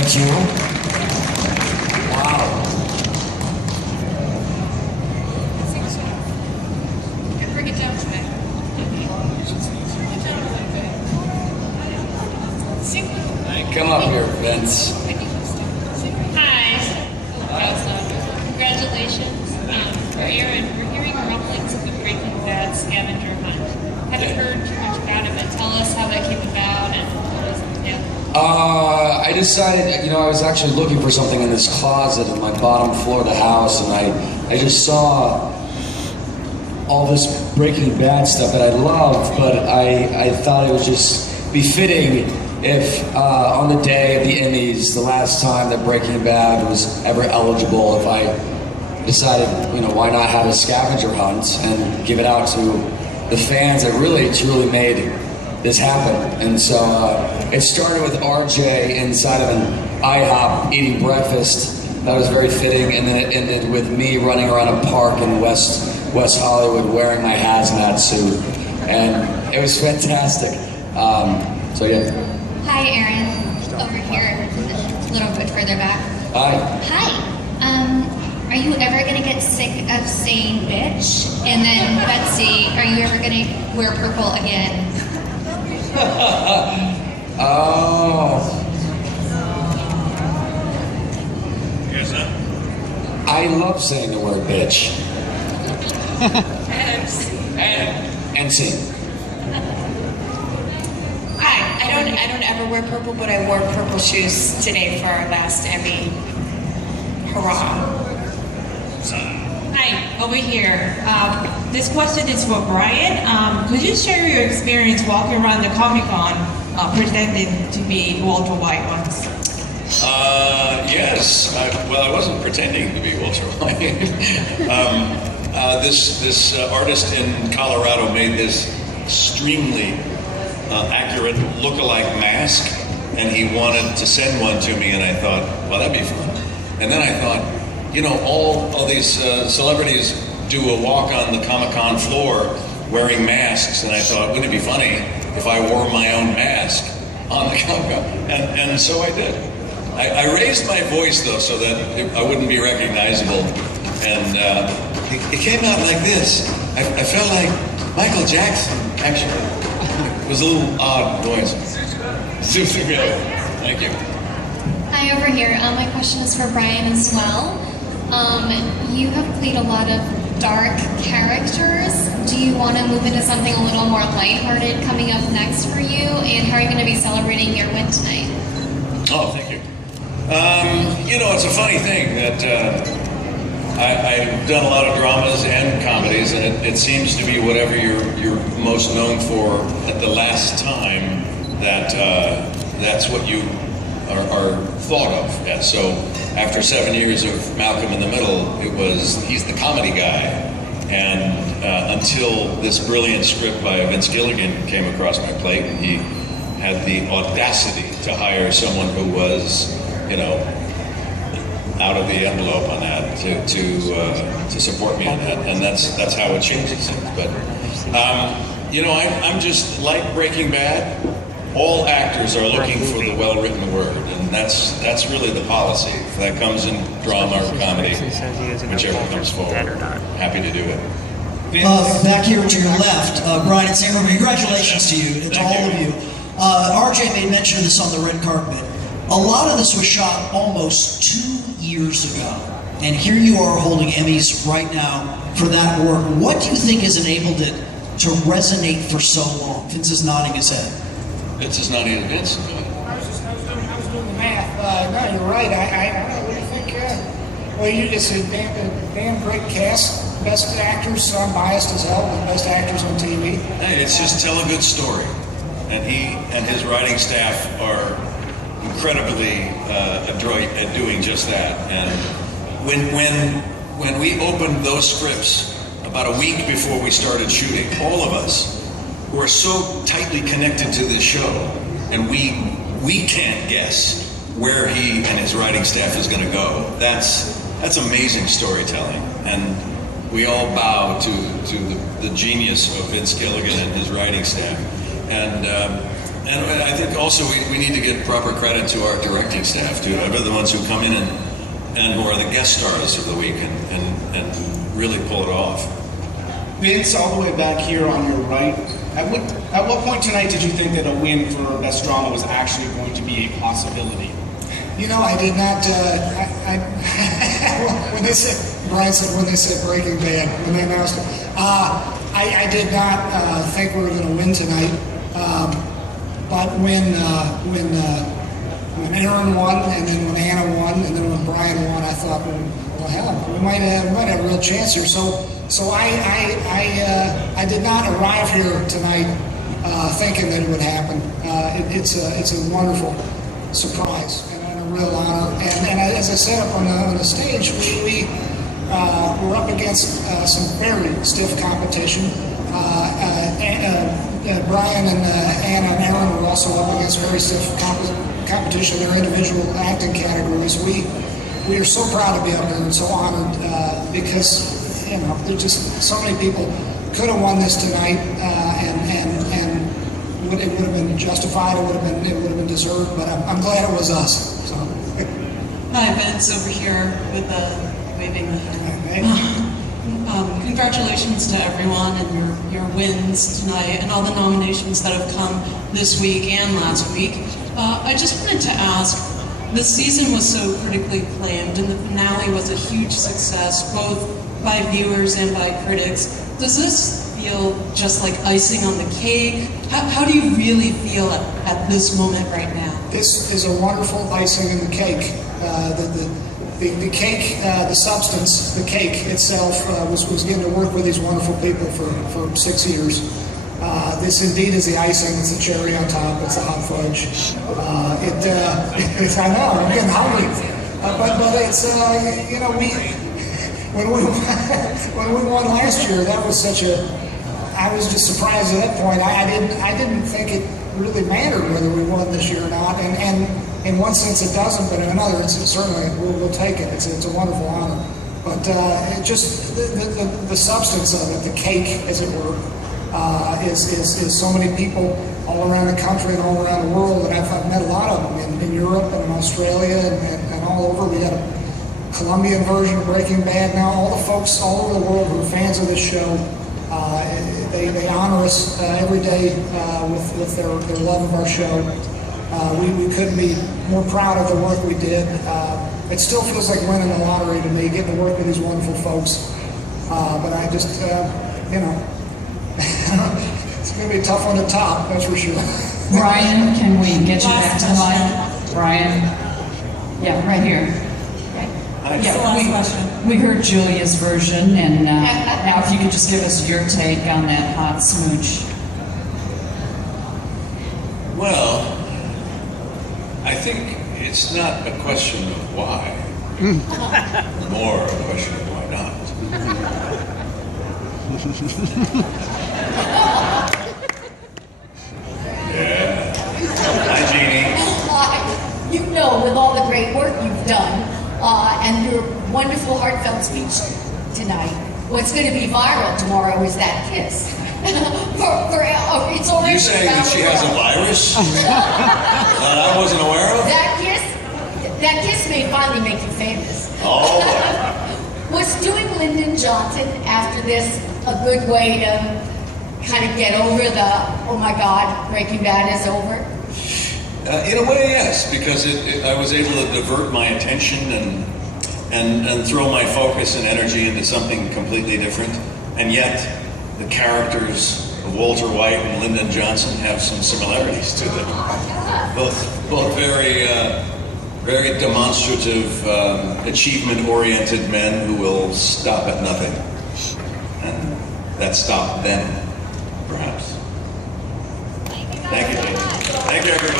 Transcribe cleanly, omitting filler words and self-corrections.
Thank you. Wow. Come up here, Vince. Hi. Congratulations. Aaron, we're hearing rumblings of the Breaking Bad scavenger hunt. Haven't heard too much about it, but tell us how that came about and what was it. I decided, I was actually looking for something in this closet in my bottom floor of the house, and I just saw all this Breaking Bad stuff that I love, but I thought it would just be fitting if on the day of the Emmys, the last time that Breaking Bad was ever eligible, if I decided, why not have a scavenger hunt and give it out to the fans that really, truly made this happen. And so it started with RJ inside of an IHOP eating breakfast. That was very fitting, and then it ended with me running around a park in West Hollywood wearing my hazmat suit, and it was fantastic. So yeah. Hi, Aaron. Over here, a little bit further back. Hi. Hi. Are you ever gonna get sick of saying bitch? And then Betsy, are you ever gonna wear purple again? Oh. Yes, sir. I love saying the word bitch. and sing. I don't ever wear purple, but I wore purple shoes today for our last Emmy. Hurrah. Hi, over here. This question is for Brian. Could you share your experience walking around the Comic-Con pretending to be Walter White once? Yes. I wasn't pretending to be Walter White. This artist in Colorado made this extremely accurate look-alike mask, and he wanted to send one to me, and I thought, well, that'd be fun. And then I thought, all these celebrities do a walk on the Comic-Con floor wearing masks, and I thought, wouldn't it be funny if I wore my own mask on the Comic-Con? And so I did. I raised my voice, though, so that I wouldn't be recognizable, and it came out like this. I felt like Michael Jackson, actually. It was a little odd noise. Thank you. Hi, over here. My question is for Brian as well. You have played a lot of dark characters. Do you want to move into something a little more lighthearted coming up next for you? And how are you going to be celebrating your win tonight? Oh, thank you. It's a funny thing that I've done a lot of dramas and comedies, and it seems to be whatever you're most known for at the last time that's what you are thought of as. So after 7 years of Malcolm in the Middle, he's the comedy guy, and until this brilliant script by Vince Gilligan came across my plate, and he had the audacity to hire someone who was, out of the envelope on that to support me on that, and that's how it changes things. But I'm just like Breaking Bad. All actors are looking for the well-written word, and that's really the policy. If that comes in drama or comedy, whichever comes forward, happy to do it. Back here to your left, Brian and Sarah, congratulations to you, and to all of you. RJ made mention of this on the red carpet. A lot of this was shot almost 2 years ago, and here you are holding Emmys right now for that work. What do you think has enabled it to resonate for so long? Vince is nodding his head. Vince is nodding his head. I was doing the math. No, you're right. I don't know. What do you think? It's a damn great cast. Best actors, so I'm biased as hell, the best actors on TV. Hey, it's just tell a good story. And he and his writing staff are incredibly adroit at doing just that. And when we opened those scripts about a week before we started shooting, all of us who are so tightly connected to this show, and we can't guess where he and his writing staff is going to go. That's amazing storytelling, and we all bow to the genius of Vince Gilligan and his writing staff. And And I think also we need to give proper credit to our directing staff, too. They're the ones who come in and who are the guest stars of the week and really pull it off. Vince, all the way back here on your right, at what point tonight did you think that a win for Best Drama was actually going to be a possibility? You know, I did not, when they said, Brian said, when they said Breaking Bad, when they announced it, I did not think we were going to win tonight. But when Aaron won, and then when Anna won, and then when Brian won, I thought, well hell, we might have a real chance here. So I did not arrive here tonight thinking that it would happen. It's a wonderful surprise and a real honor. And as I said up on the stage, we're up against some very stiff competition. Brian and Anna and Aaron were also up against very stiff competition in their individual acting categories. We are so proud to be up there and so honored because there's just so many people could have won this tonight, and it would have been justified. It would have been deserved. But I'm glad it was us. So. Hi, Vince over here with the waving the hand. Congratulations to everyone and your wins tonight and all the nominations that have come this week and last week. I just wanted to ask, the season was so critically acclaimed and the finale was a huge success both by viewers and by critics. Does this feel just like icing on the cake? How do you really feel at this moment right now? This is a wonderful icing in the cake. The cake, the substance, the cake itself was getting to work with these wonderful people for 6 years. This indeed is the icing, it's the cherry on top, it's the hot fudge. I know, I'm getting hungry. But it's, when we won last year, that was such I was just surprised at that point. I didn't think it really mattered whether we won this year or not, and in one sense it doesn't, but in another it's certainly we'll take it. It's a wonderful honor. But it just the substance of it, the cake, as it were, is so many people all around the country and all around the world, and I've met a lot of them in Europe and in Australia and all over. We got a Colombian version of Breaking Bad now. All the folks all over the world who are fans of this show, they honor us every day with their love of our show. We couldn't be more proud of the work we did. It still feels like winning the lottery to me, getting to work with these wonderful folks. But I just, it's going to be a tough one to top, that's for sure. Brian, can we get you back to the mic? Brian? Yeah, right here. Yeah, we heard Julia's version, and now if you could just give us your take on that hot smooch. Well, I think it's not a question of why, more a question of why not. Yeah. Hi, Jeannie. You know, with all the great work you've done, and your wonderful heartfelt speech tonight, what's going to be viral tomorrow is that kiss. It's already You saying that she has a virus that I wasn't aware of? That kiss may finally make you famous. Oh. Was doing Lyndon Johnson after this a good way to kind of get over the, oh my God, Breaking Bad is over? In a way, yes, because I was able to divert my attention and throw my focus and energy into something completely different. And yet, the characters of Walter White and Lyndon Johnson have some similarities to them. Both very demonstrative, achievement-oriented men who will stop at nothing. And that stopped them, perhaps. Thank you, Jane. Thank you, everybody.